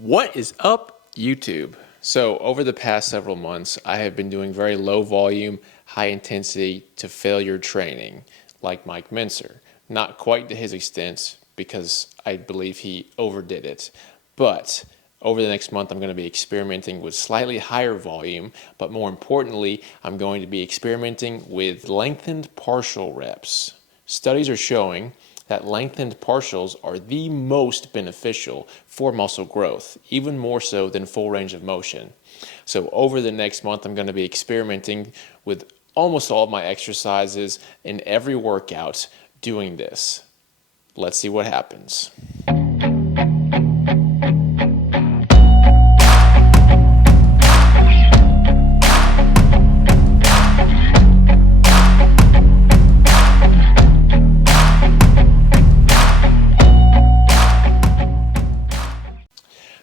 What is up, YouTube? So over the past several months, I have been doing very low volume, high intensity to failure training, like Mike Mentzer. Not quite to his extent, because I believe he overdid it. But over the next month, I'm going to be experimenting with slightly higher volume, but more importantly, I'm going to be experimenting with lengthened partial reps. Studies are showing that lengthened partials are the most beneficial for muscle growth, even more so than full range of motion. So over the next month, I'm going to be experimenting with almost all of my exercises in every workout doing this. Let's see what happens.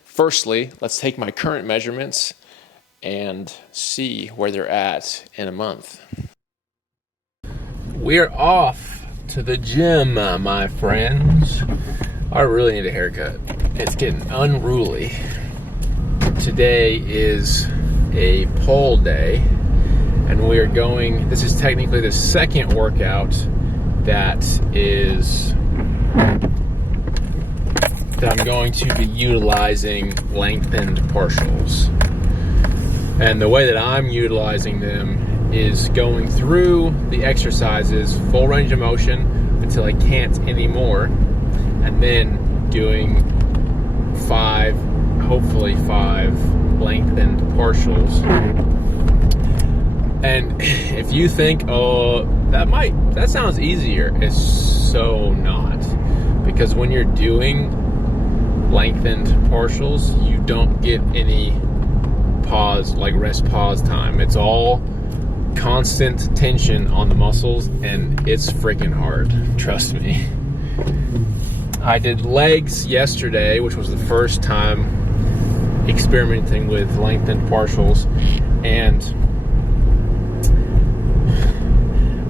Firstly, let's take my current measurements and see where they're at in a month. We're off to the gym, my friends. I really need a haircut. It's getting unruly. Today is a pole day, and we are going, this is technically the second workout that I'm going to be utilizing lengthened partials. And the way that I'm utilizing them is going through the exercises, full range of motion until I can't anymore, and then doing hopefully five lengthened partials. And if you think, oh, that sounds easier, it's so not. Because when you're doing lengthened partials, you don't get any pause, like rest pause time. It's all constant tension on the muscles, and it's freaking hard, trust me. I did legs yesterday, which was the first time experimenting with lengthened partials, and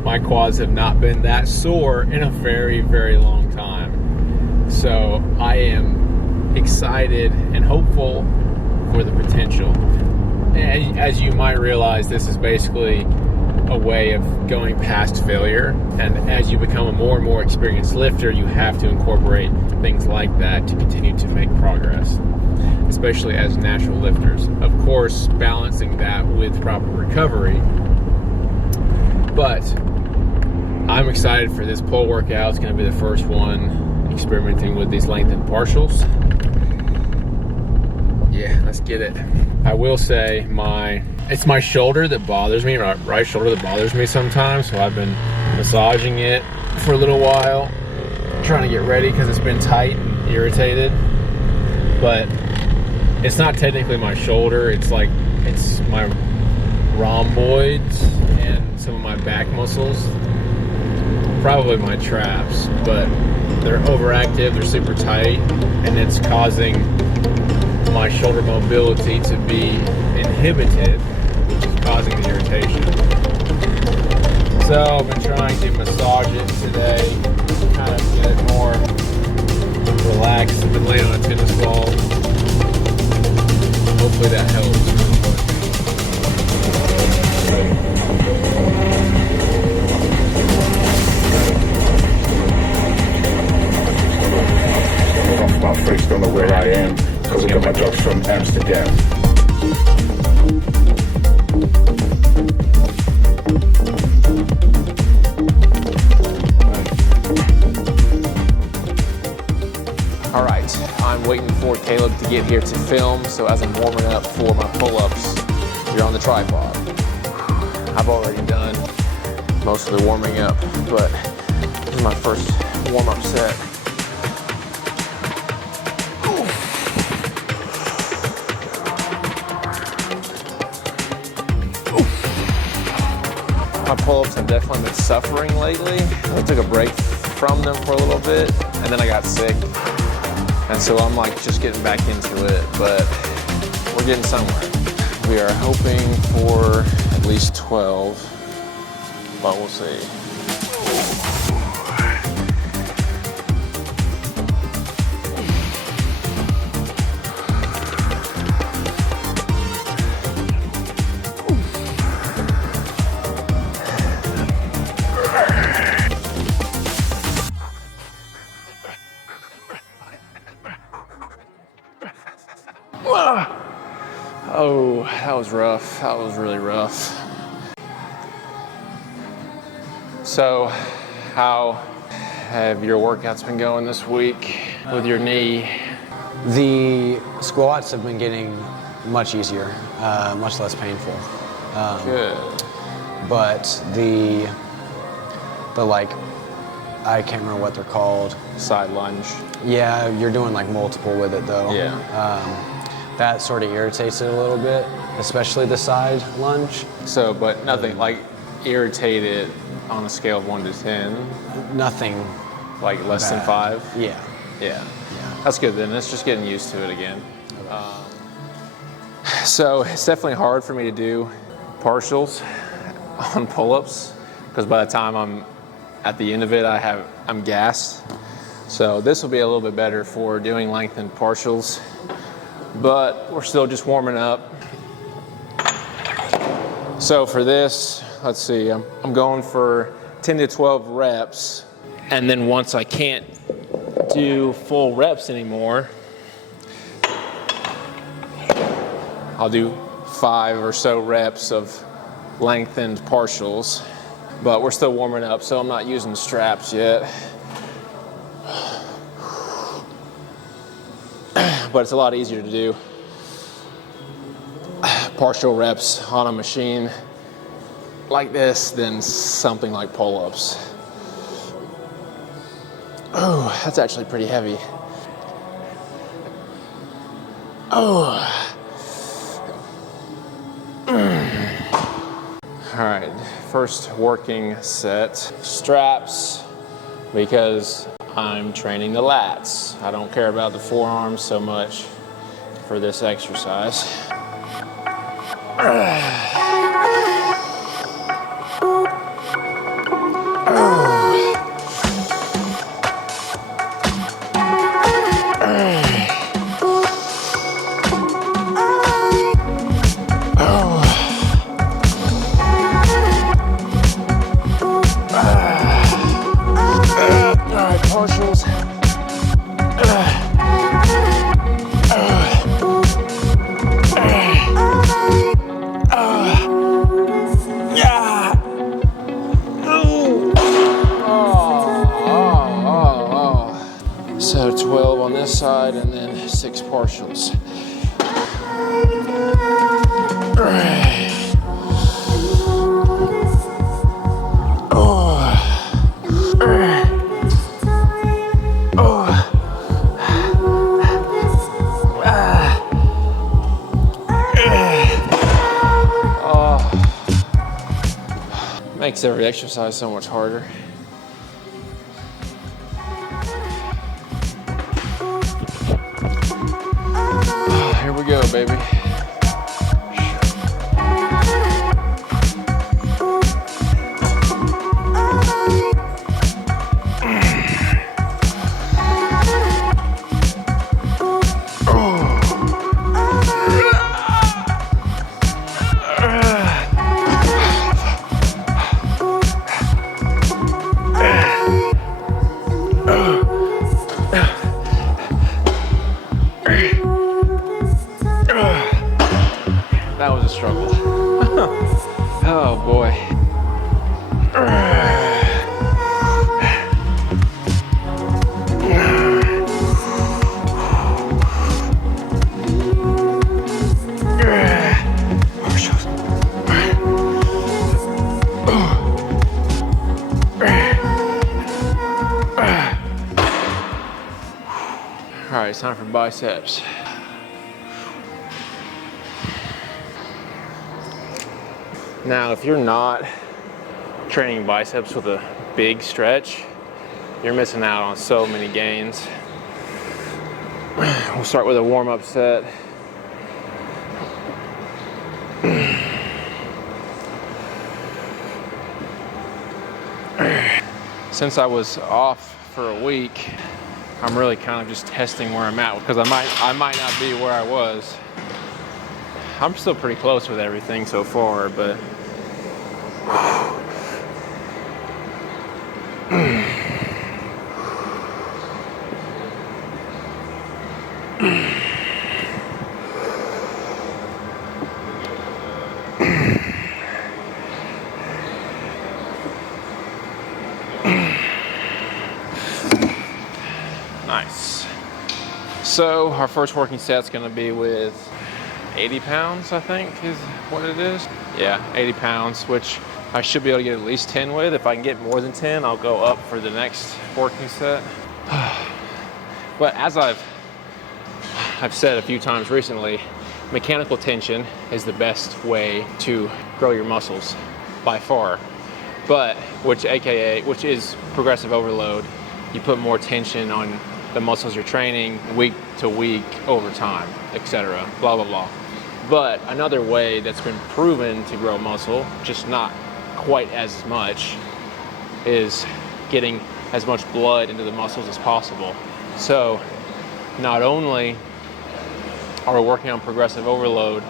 my quads have not been that sore in a very, very long time. So I am excited and hopeful for the potential. And as you might realize, this is basically a way of going past failure, and as you become a more and more experienced lifter, you have to incorporate things like that to continue to make progress, especially as natural lifters. Of course, balancing that with proper recovery. But I'm excited for this pole workout. It's going to be the first one experimenting with these lengthened partials. Yeah, let's get it. I will say it's my shoulder that bothers me, right shoulder that bothers me sometimes. So I've been massaging it for a little while, trying to get ready because it's been tight and irritated. But it's not technically my shoulder. It's my rhomboids and some of my back muscles. Probably my traps, but they're overactive, they're super tight, and it's causing my shoulder mobility to be inhibited, which is causing the irritation. So I've been trying to massage it today, kind of get it more relaxed. I've been laying on a tennis ball. Hopefully that helps. My face don't know where I am because I got my drugs from Amsterdam. All right, I'm waiting for Caleb to get here to film, so as I'm warming up for my pull-ups, you're on the tripod. I've already done most of the warming up, but this is my first warm-up set. My pull-ups have definitely been suffering lately. I took a break from them for a little bit, and then I got sick. And so I'm just getting back into it, but we're getting somewhere. We are hoping for at least 12, but we'll see. Oh, that was rough. That was really rough. So, how have your workouts been going this week with your knee? The squats have been getting much easier, much less painful. Good. But the like, I can't remember what they're called. Side lunge. Yeah, you're doing like multiple with it though. Yeah. That sort of irritates it a little bit, especially the side lunge. So, but nothing like irritated on a scale of 1 to 10, Nothing like less than bad. 5. Yeah. Yeah. That's good then. It's just getting used to it again. So it's definitely hard for me to do partials on pull-ups because by the time I'm at the end of it, I'm gassed. So this will be a little bit better for doing lengthened partials, but we're still just warming up. So for this, let's see, I'm going for 10 to 12 reps, and then once I can't do full reps anymore, I'll do 5 or so reps of lengthened partials, but we're still warming up, so I'm not using straps yet. But it's a lot easier to do partial reps on a machine like this than something like pull-ups. Oh, that's actually pretty heavy. Oh. All right, first working set, straps, because I'm training the lats. I don't care about the forearms so much for this exercise. Partials. So 12 on this side and then 6 partials. Makes every exercise so much harder. Here we go, baby. That was a struggle. Oh boy. All right, it's time for biceps. Now, if you're not training biceps with a big stretch, you're missing out on so many gains. We'll start with a warm-up set. Since I was off for a week, I'm really kind of just testing where I'm at because I might not be where I was. I'm still pretty close with everything so far, but So our first working set's gonna be with 80 pounds, I think is what it is. Yeah, 80 pounds, which I should be able to get at least 10 with. If I can get more than 10, I'll go up for the next working set. But as I've said a few times recently, mechanical tension is the best way to grow your muscles by far. But which is progressive overload. You put more tension on the muscles you're training week to week over time, etc. Blah blah blah. But another way that's been proven to grow muscle, just not quite as much, is getting as much blood into the muscles as possible. So not only are we working on progressive overload,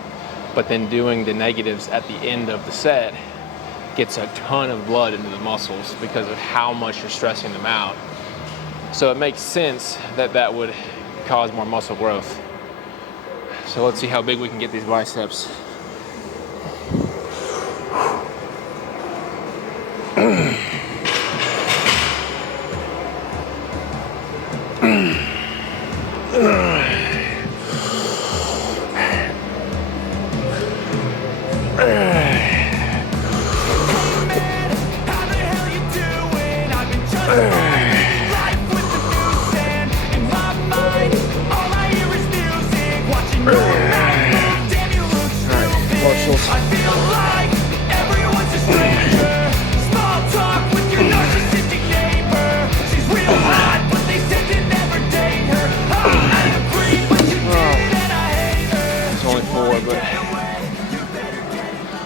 but then doing the negatives at the end of the set gets a ton of blood into the muscles because of how much you're stressing them out. So it makes sense that that would cause more muscle growth. So let's see how big we can get these biceps.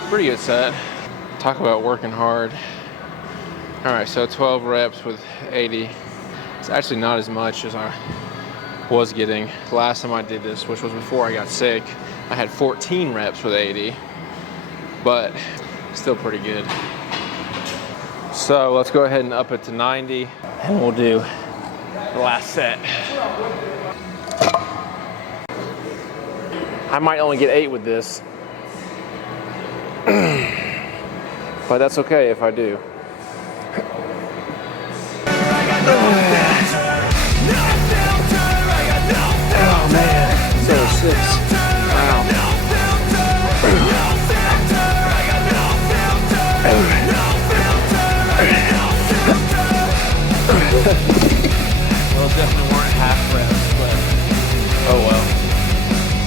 Pretty good set. Talk about working hard. All right, so 12 reps with 80. It's actually not as much as I was getting last time I did this, which was before I got sick. I had 14 reps with 80, but still pretty good. So let's go ahead and up it to 90, and we'll do the last set. I might only get 8 with this, but that's okay if I do. Oh man, so 6. Wow. Well, definitely weren't half reps, but oh well.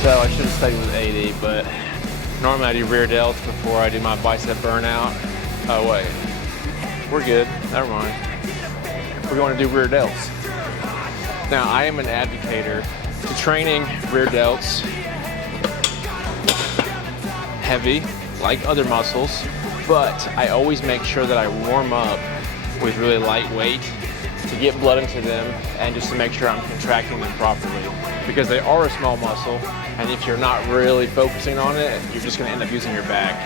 So I should have stayed with 80, but normally I do rear delts before I do my bicep burnout. Oh wait, we're good, never mind. We're going to do rear delts. Now I am an advocator to training rear delts heavy, like other muscles, but I always make sure that I warm up with really light weight to get blood into them and just to make sure I'm contracting them properly, because they are a small muscle, and if you're not really focusing on it, you're just gonna end up using your back.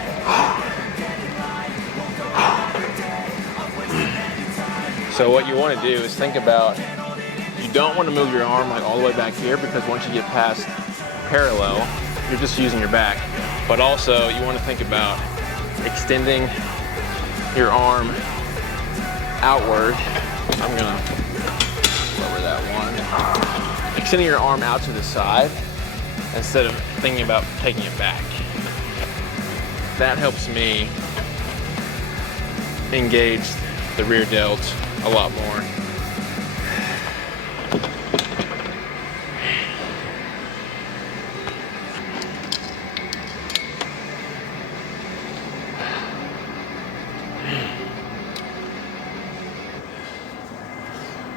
So what you wanna do is think about, you don't wanna move your arm like all the way back here, because once you get past parallel, you're just using your back. But also you wanna think about extending your arm outward. I'm gonna lower that one. Extending your arm out to the side instead of thinking about taking it back. That helps me engage the rear delt a lot more.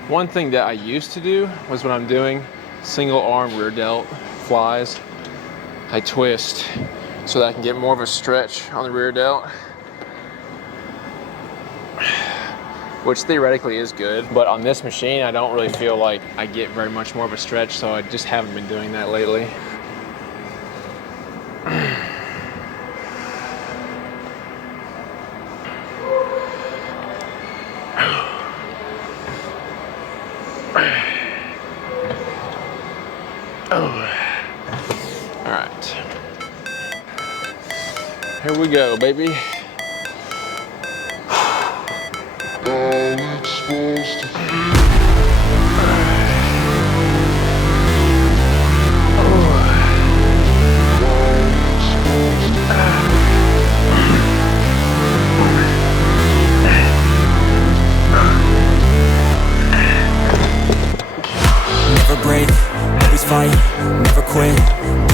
One thing that I used to do was when I'm doing single arm rear delt flies, I twist so that I can get more of a stretch on the rear delt, which theoretically is good, but on this machine I don't really feel like I get very much more of a stretch, so I just haven't been doing that lately. All right, here we go, baby.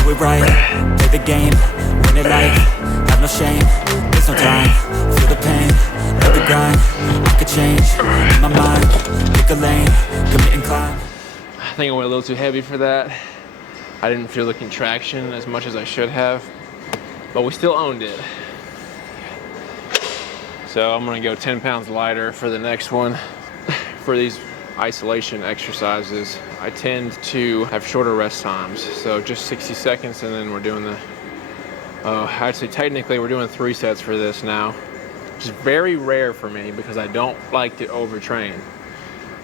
do it right, play the game, win it life, have no shame, there's no time, feel the pain, love the grind, I could change, in my mind, pick a lane, commit and climb. I think I went a little too heavy for that. I didn't feel the contraction as much as I should have, but we still owned it. So I'm gonna go 10 pounds lighter for the next one. For these isolation exercises, I tend to have shorter rest times. So just 60 seconds and then we're doing the, actually technically we're doing 3 sets for this now. Which is very rare for me because I don't like to overtrain.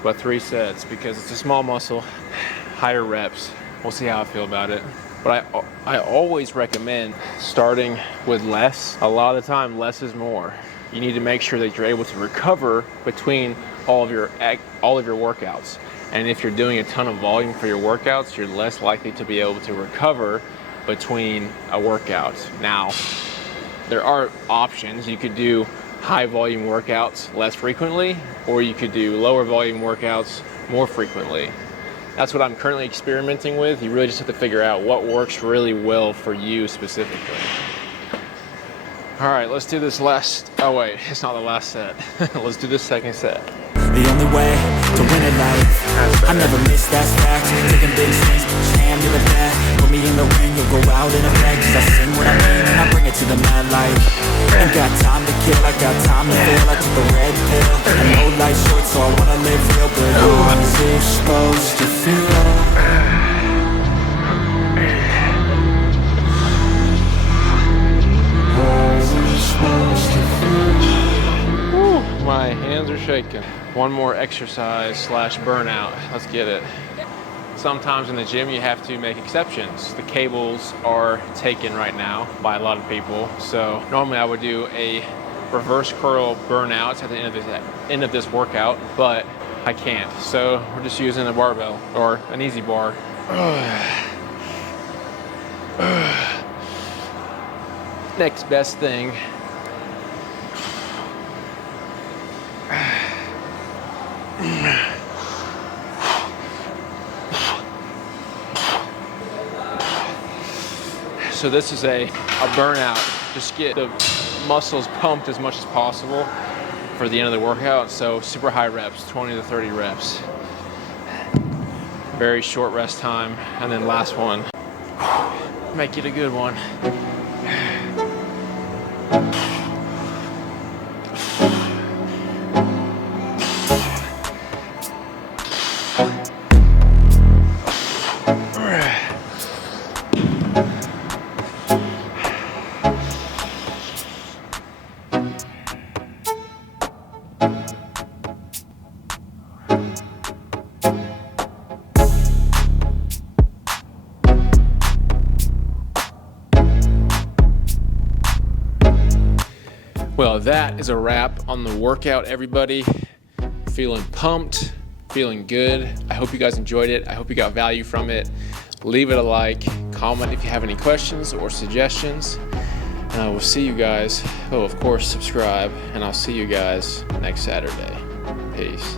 But 3 sets because it's a small muscle, higher reps. We'll see how I feel about it. But I always recommend starting with less. A lot of the time, less is more. You need to make sure that you're able to recover between all of your workouts. And if you're doing a ton of volume for your workouts, you're less likely to be able to recover between a workout. Now, there are options. You could do high volume workouts less frequently, or you could do lower volume workouts more frequently. That's what I'm currently experimenting with. You really just have to figure out what works really well for you specifically. All right, let's do this last, oh wait, it's not the last set. Let's do this second set. The only way to win at life, I never miss, that's fact. Taking big swings, push hand to the bat. Put me in the ring, you'll go out in a bag. Cause I sing what I mean and I bring it to the mad light. Ain't got time to kill, I got time to feel. I took the red pill, I know life's short so I wanna live real. But how's it supposed to feel? My hands are shaking. One more exercise / burnout. Let's get it. Sometimes in the gym you have to make exceptions. The cables are taken right now by a lot of people. So normally I would do a reverse curl burnout at the end of this workout, but I can't. So we're just using a barbell or an easy bar. Next best thing. So this is a burnout. Just get the muscles pumped as much as possible for the end of the workout. So super high reps, 20 to 30 reps. Very short rest time. And then last one. Make it a good one. Well, that is a wrap on the workout, everybody. Feeling pumped, feeling good. I hope you guys enjoyed it. I hope you got value from it. Leave it a like, comment if you have any questions or suggestions. And I will see you guys. Oh, of course, subscribe. And I'll see you guys next Saturday. Peace.